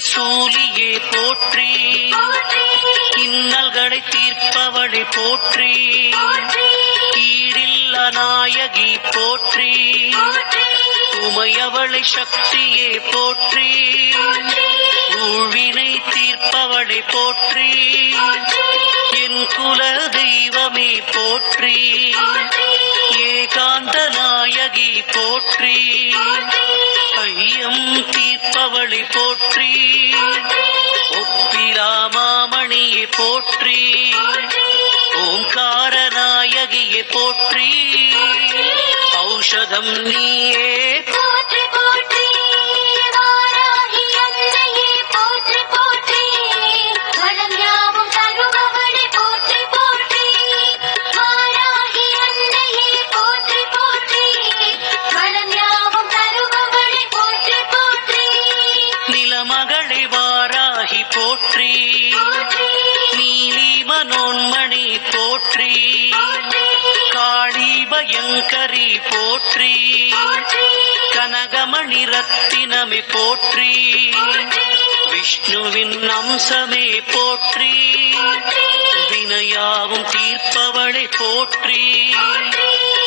சூலியே போற்றி. இன்னல்களை தீர்ப்பவளை போற்றி. ஈடில்ல நாயகி போற்றி. உமையவளை சக்தியே போற்றி. ஊழ்வினை தீர்ப்பவளை போற்றி. என் குல தெய்வமே போற்றி. ஏகாந்த நாயகி போற்றி. ஐயம் தீர்ப்பவளை போற்றி ஒப்பிலாமாமணியை போற்றி ஓங்கார நாயகியை போற்றி ஔஷதம் நீயே பயங்கரி போற்றி. கனகமணி ரத்தினமே போற்றி. விஷ்ணுவின் அம்சமே போற்றி. வினையாவும் தீர்ப்பவளை போற்றி.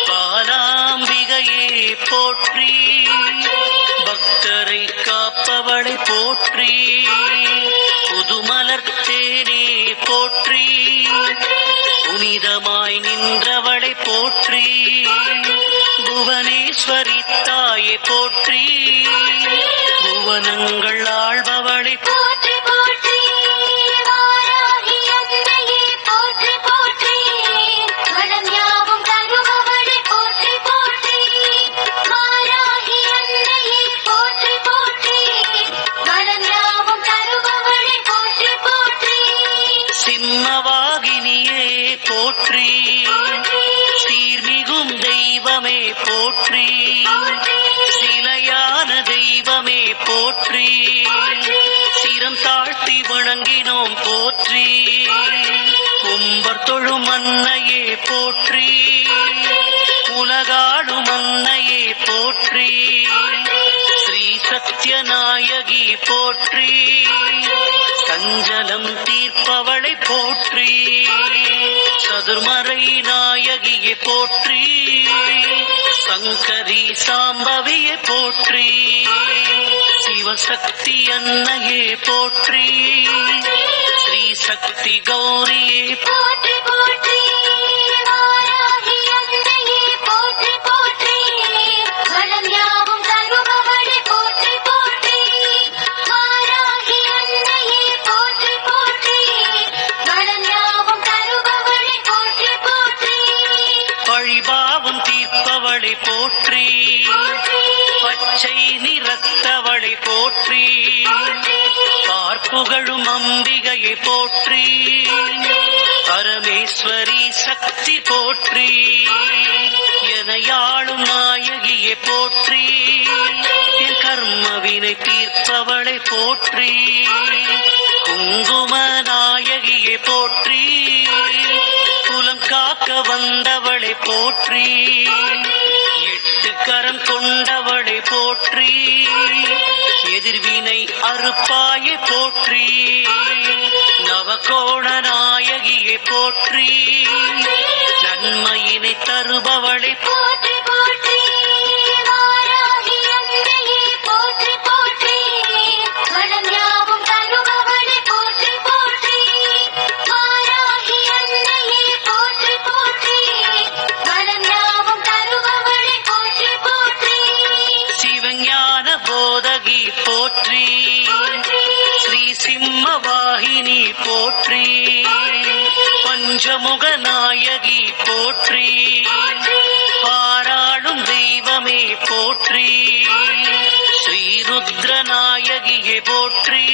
பாலாம்பிகையே போற்றி. பக்தரை காப்பவளை போற்றி. புதுமலர் தேனே போற்றி. புனிதமாய் நின்றவளை போற்றி. புவனங்கள் ஆள்பவளை போற்றி போற்றி. போற்றி போற்றி. வளம் யாவும் தருபவளே. போற்றி போற்றி. வாராகி அன்னையே போற்றி போற்றி. வளம் யாவும் தருபவளே. போற்றி போற்றி. சிம்மவாகினியே போற்றி. சீர்மிகும் தெய்வமே போற்றி. சிலையான தெய்வமே போற்றி. சிரம் தாழ்த்தி வணங்கினோம் போற்றி. கும்பர் தொழும் அன்னையே போற்றி. உலகாடும் அன்னையே போற்றி. ஸ்ரீ சத்யநாயகி போற்றி. சஞ்சலம் தீர்ப்பவளை போற்றி. சதுர்மறை நாயகியை போற்றி சங்கரி சாம்பவியை போற்றி சிவசக்தி அன்னையே போற்றி ஸ்ரீ சக்தி கௌரியே போற்றி போற்றி. பழிபாவம் தீர்ப்பவளை போற்றி. பச்சை நிறத்தவளை போற்றி. பார்ப்புகழும் அம்பிகையை போற்றி. பரமேஸ்வரி சக்தி போற்றி. எனையாளும் நாயகியை போற்றி. என் கர்மவினை தீர்ப்பவளை போற்றி. குங்கும நாயகியை போற்றி. காக்க வந்தவளை போற்றி. எட்டு கரம் கொண்டவளை போற்றி. எதிர்வினை அறுப்பாயை போற்றி. நவகோண நாயகியை போற்றி. நன்மையினை தருபவளை போற்றி பஞ்சமுக நாயகி போற்றி. பாராளும் தெய்வமே போற்றி. ஸ்ரீருத்ர நாயகியே போற்றி.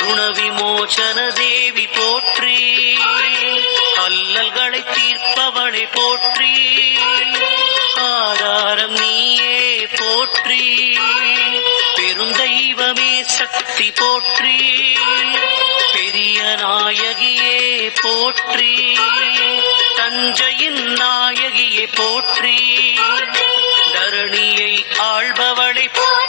ருணவிமோச்சன தேவி போற்றி. அல்லல்களை தீர்ப்பவளை போற்றி. ஆதாரம் நீயே போற்றி. பெருந்தெய்வமே சக்தி போற்றி. நாயகியே போற்றி. தஞ்சையின் நாயகியை போற்றி. தரணியை ஆள்பவளை போற்றி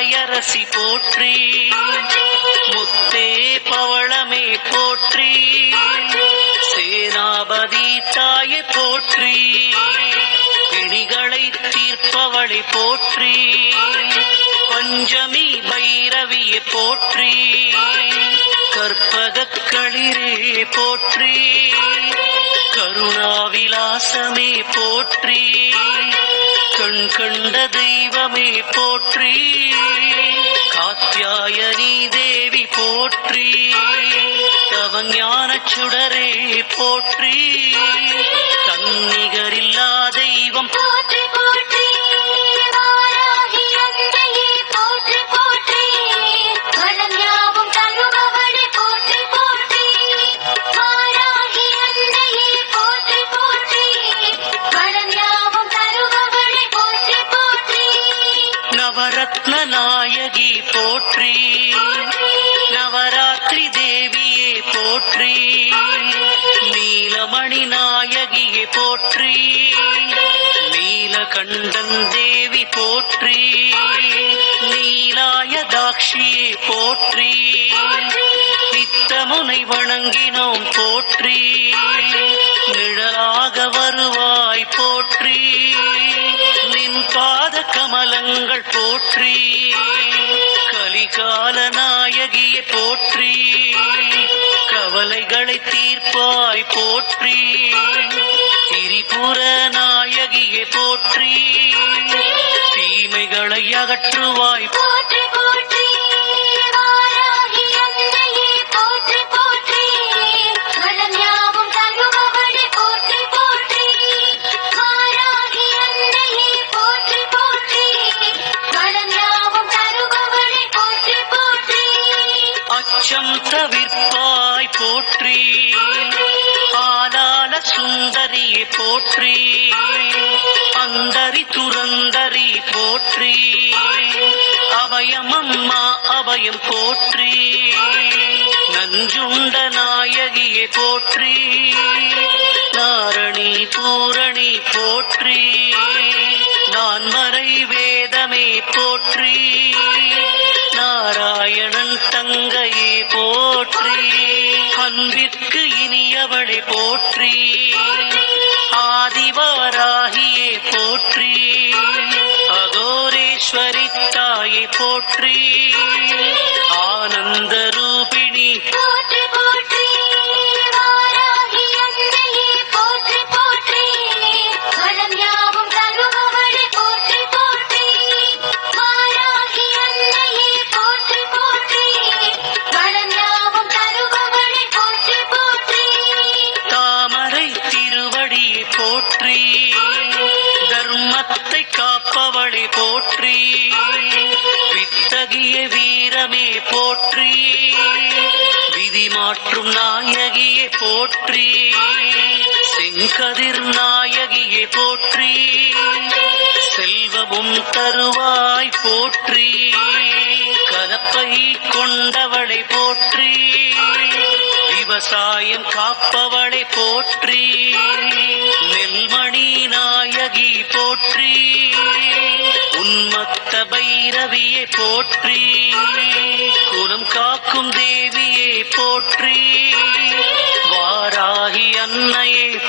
மலையரசி போற்றி. முத்தே பவளமே போற்றி. சேனாபதி தாயை போற்றி. பிணிகளை தீர்ப்பவளை போற்றி. பஞ்சமி பைரவியை போற்றி. கற்பக களிரே போற்றி. கருணாவிலாசமே போற்றி. கண் கண்ட தெய்வமே போற்றி. காத்தியாயனி தேவி போற்றி. தவ ஞான சுடரே போற்றி. தன்னிகரில்லா அழகி போற்றி. நவராத்திரி தேவியே போற்றி. நீலமணி நாயகியே போற்றி. நீலகண்டன் தேவி போற்றி. நீலாய தாட்சியே போற்றி. நித்தமுனை வணங்கினோம் போற்றி. நிழலாக வருவாய் போற்றி. கலிகாலனின் பாத கமலங்கள் போற்றி கலிகால நாயகியை போற்றி கவலைகளை தீர்ப்பாய் போற்றி திரிபுர நாயகியை போற்றி தீமைகளை அகற்றுவாய் போற்றி தவிர்ப்பாய் போற்றி. ஆலால சுந்தரியை போற்றி. அந்தரி துரந்தரி போற்றி. அபயமம்மா அபயம் போற்றி. நஞ்சுண்ட நாயகியை போற்றி. நாரணி பூரணி போற்றி. நான் மறை வேதமே போற்றி. நாராயணன் தங்கையை போற்றி அன்பிற்கு இனியவளை போற்றி ஆதிவாராகியே போற்றி அகோரேஸ்வரி தாயை போற்றி ஆனந்த நாயகிய வீரமே போற்றி. விதி மாற்றும் நாயகியை போற்றி. செங்கதிர் நாயகியை போற்றி. செல்வமும் தருவாய் போற்றி. கலப்பை கொண்டவளை போற்றி. விவசாயம் காப்பவளை போற்றி. நெல்மணி நாயகி பைரவியை போற்றி. குணம் காக்கும் தேவியை போற்றி. வாராகி அன்னையை